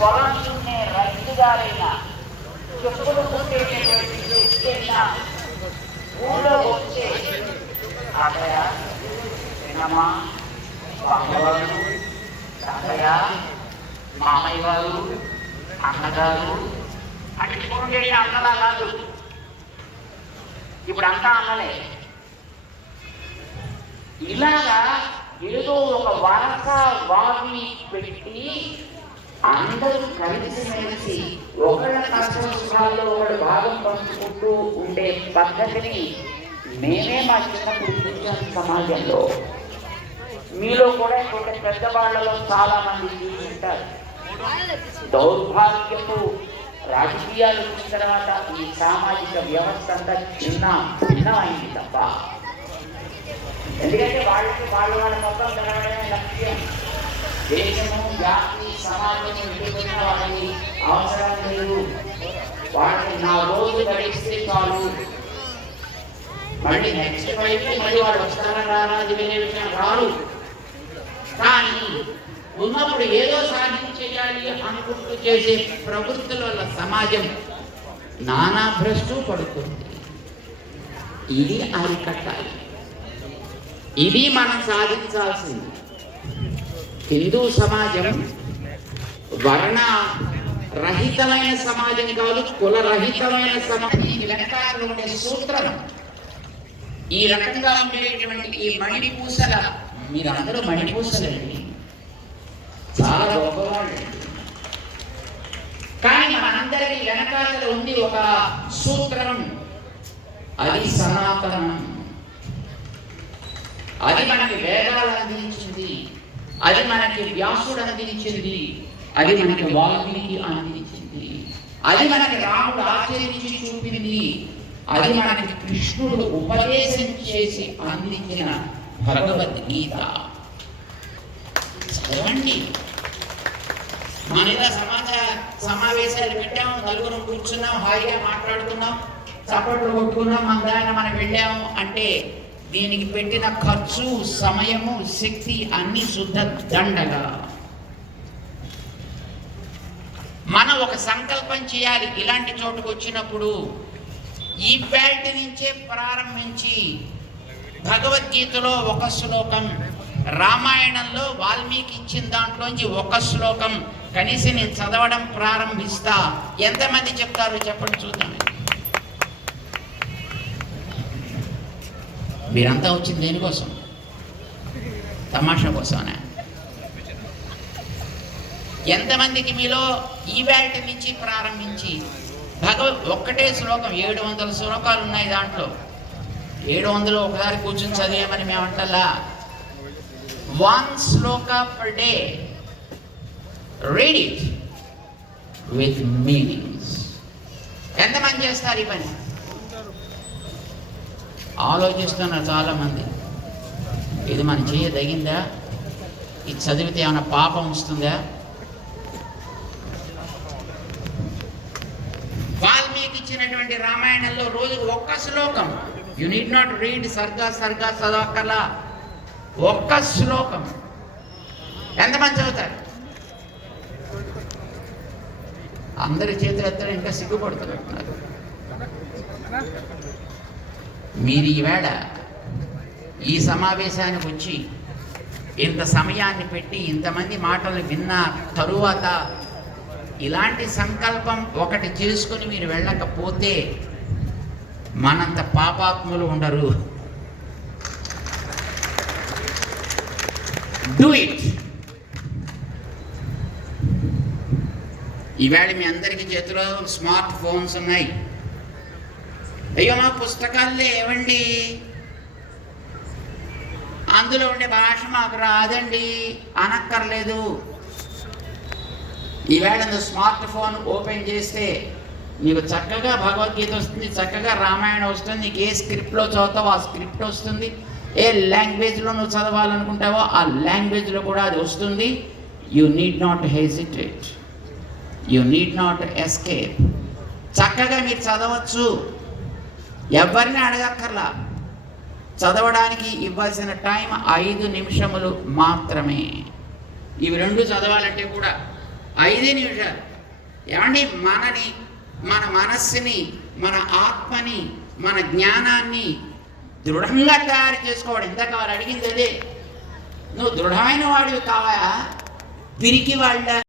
పొలం దున్నే రైతు గారైనా, చెప్పులు కుట్టేటటువంటి వ్యక్తి ఊళ్ళో వచ్చే అక్కయ్య, చిన్నమ్మ, బామ్మగారు, తాతయ్య, మామయ్య గారు, అన్నగారు అంటే చూడండి, అన్నలా కాదు. ఇప్పుడు అంతా అన్నలే. ఇలాగా ఏదో ఒక వరస వారిని పెట్టి అందరూ కలిసిమెలిసి ఒకళ్ళ కష్ట సుఖాల్లో ఒకళ్ళు భాగం పంచుకుంటూ ఉండే పద్ధతిని మేమే మా చిన్నప్పుడు చూసాం సమాజంలో. మీలో కూడా ఇక్కడ పెద్దవాళ్లలో చాలా మంది చూసుకుంటారు. దౌర్భాగ్యపు రాజకీయాలు వచ్చిన తర్వాత ఈ సామాజిక వ్యవస్థ అంతా చిన్నమైంది తప్ప. ఎందుకంటే వాళ్ళ మొత్తం జరగడమే లక్ష్యం. దేశము, జాతి, సమాజం విడిపోయిన వాళ్ళకి అవసరం లేదు. వాళ్ళకి నా రోజు గడిస్తే చాలు. మళ్ళీ నెక్స్ట్ వైపు మళ్ళీ వాళ్ళు వస్తారా రారా అది వేరే విషయం రారు. కానీ ఉన్నప్పుడు ఏదో సాధించేయాలి అనుకుంటూ చేసే ప్రవృత్తుల వల్ల సమాజం నానా భ్రష్టు పడుతుంది. ఇది అరికట్టాలి. ఇది మనం సాధించాల్సింది. హిందూ సమాజం వర్ణ రహితమైన సమాజం కాదు, కుల రహితమైన సమాజం. ఈ వెనకాలలో ఉండే సూత్రం, ఈ రకంగా ఉండేటువంటి ఈ మణిపూసల, మీరందరూ మణిపూసలండి, చాలా గొప్పవాళ్ళు. కానీ మనందరికీ వెనకాలలో ఉంది ఒక సూత్రం, అది సనాతనం. అది మనకి వేదాలు అందించింది, అది మనకి వ్యాసుడు అందించింది, అది మనకి వాల్మీకి అందించింది, అది మనకి రాముడు ఆచరించి చూపింది, అది మనకి కృష్ణుడు ఉపదేశం చేసి అందించిన భగవద్గీత. చదవండి. మన సమావేశాలు పెట్టాము, నలుగురు కూర్చున్నాం, హాయిగా మాట్లాడుకున్నాం, చప్పట్లు కొట్టుకున్నాం, మన దాన్ని మనం వెళ్ళాము అంటే దీనికి పెట్టిన ఖర్చు, సమయము, శక్తి అన్ని శుద్ధ దండగా. మనం ఒక సంకల్పం చేయాలి. ఇలాంటి చోటుకు వచ్చినప్పుడు ఈ వేల్ట్ నుంచే ప్రారంభించి భగవద్గీతలో ఒక శ్లోకం, రామాయణంలో వాల్మీకి ఇచ్చిన దాంట్లోంచి ఒక శ్లోకం కనీసం నేను చదవడం ప్రారంభిస్తా. ఎంతమంది చెప్తారో చెప్పండి చూద్దాం. మీరంతా వచ్చింది దేనికోసం? తమాషా కోసమనే. ఎంతమందికి మీలో ఈ వేల్ట్ నుంచి ప్రారంభించి ఒక్కటే శ్లోకం, 700 శ్లోకాలు ఉన్నాయి దాంట్లో, 700 ఒకసారి కూర్చుని చదివేమని మేము అంటలా. 1 shloka per day, read it with meanings. ఎంతమంది చేస్తారు ఈ పని? ఆలోచిస్తున్నారు చాలామంది. ఇది మనం చేయదగిందా? ఇది చదివితే ఏమైనా పాపం వస్తుందా? వాల్మీకి ఇచ్చినటువంటి రామాయణంలో రోజుకు ఒక్క శ్లోకం. యు నీడ్ నాట్ రీడ్ సర్గా చదవక్కర్లా, ఒక్క శ్లోకం. ఎంతమంది చదువుతారు? అందరి చేతులు ఎత్తారు, ఇంకా సిగ్గుపడుతున్నారు. మీరు ఈవేళ ఈ సమావేశానికి వచ్చి ఇంత సమయాన్ని పెట్టి ఇంతమంది మాటలు విన్న తరువాత ఇలాంటి సంకల్పం ఒకటి చేసుకుని మీరు వెళ్ళకపోతే మనంత పాపాత్ములు ఉండరు. Do it. ఈవేళ మీ అందరికీ చేతిలో స్మార్ట్ ఫోన్స్ ఉన్నాయి. అయ్యో మా పుస్తకాల్లో ఏమండి, అందులో ఉండే భాష మాకు రాదండి అనక్కర్లేదు. ఈవేళ స్మార్ట్ ఫోన్ ఓపెన్ చేస్తే నీకు చక్కగా భగవద్గీత వస్తుంది, చక్కగా రామాయణం వస్తుంది, నీకు ఏ స్క్రిప్ట్లో చదువుతావో ఆ స్క్రిప్ట్ వస్తుంది, ఏ లాంగ్వేజ్లో నువ్వు చదవాలనుకుంటావో ఆ లాంగ్వేజ్లో కూడా అది వస్తుంది. You need not hesitate, you need not escape. చక్కగా మీరు చదవచ్చు, ఎవరిని అడగక్కర్లా. చదవడానికి ఇవ్వాల్సిన టైం 5 నిమిషములు మాత్రమే. ఇవి 2 చదవాలంటే కూడా 5 నిమిషాలు. ఏమండి, మన మనస్సుని, మన ఆత్మని, మన జ్ఞానాన్ని దృఢంగా తయారు చేసుకోవడం. ఇందాక వారు అడిగింది అదే. నువ్వు దృఢమైన వాడివి కావా, పిరికి వాళ్ళ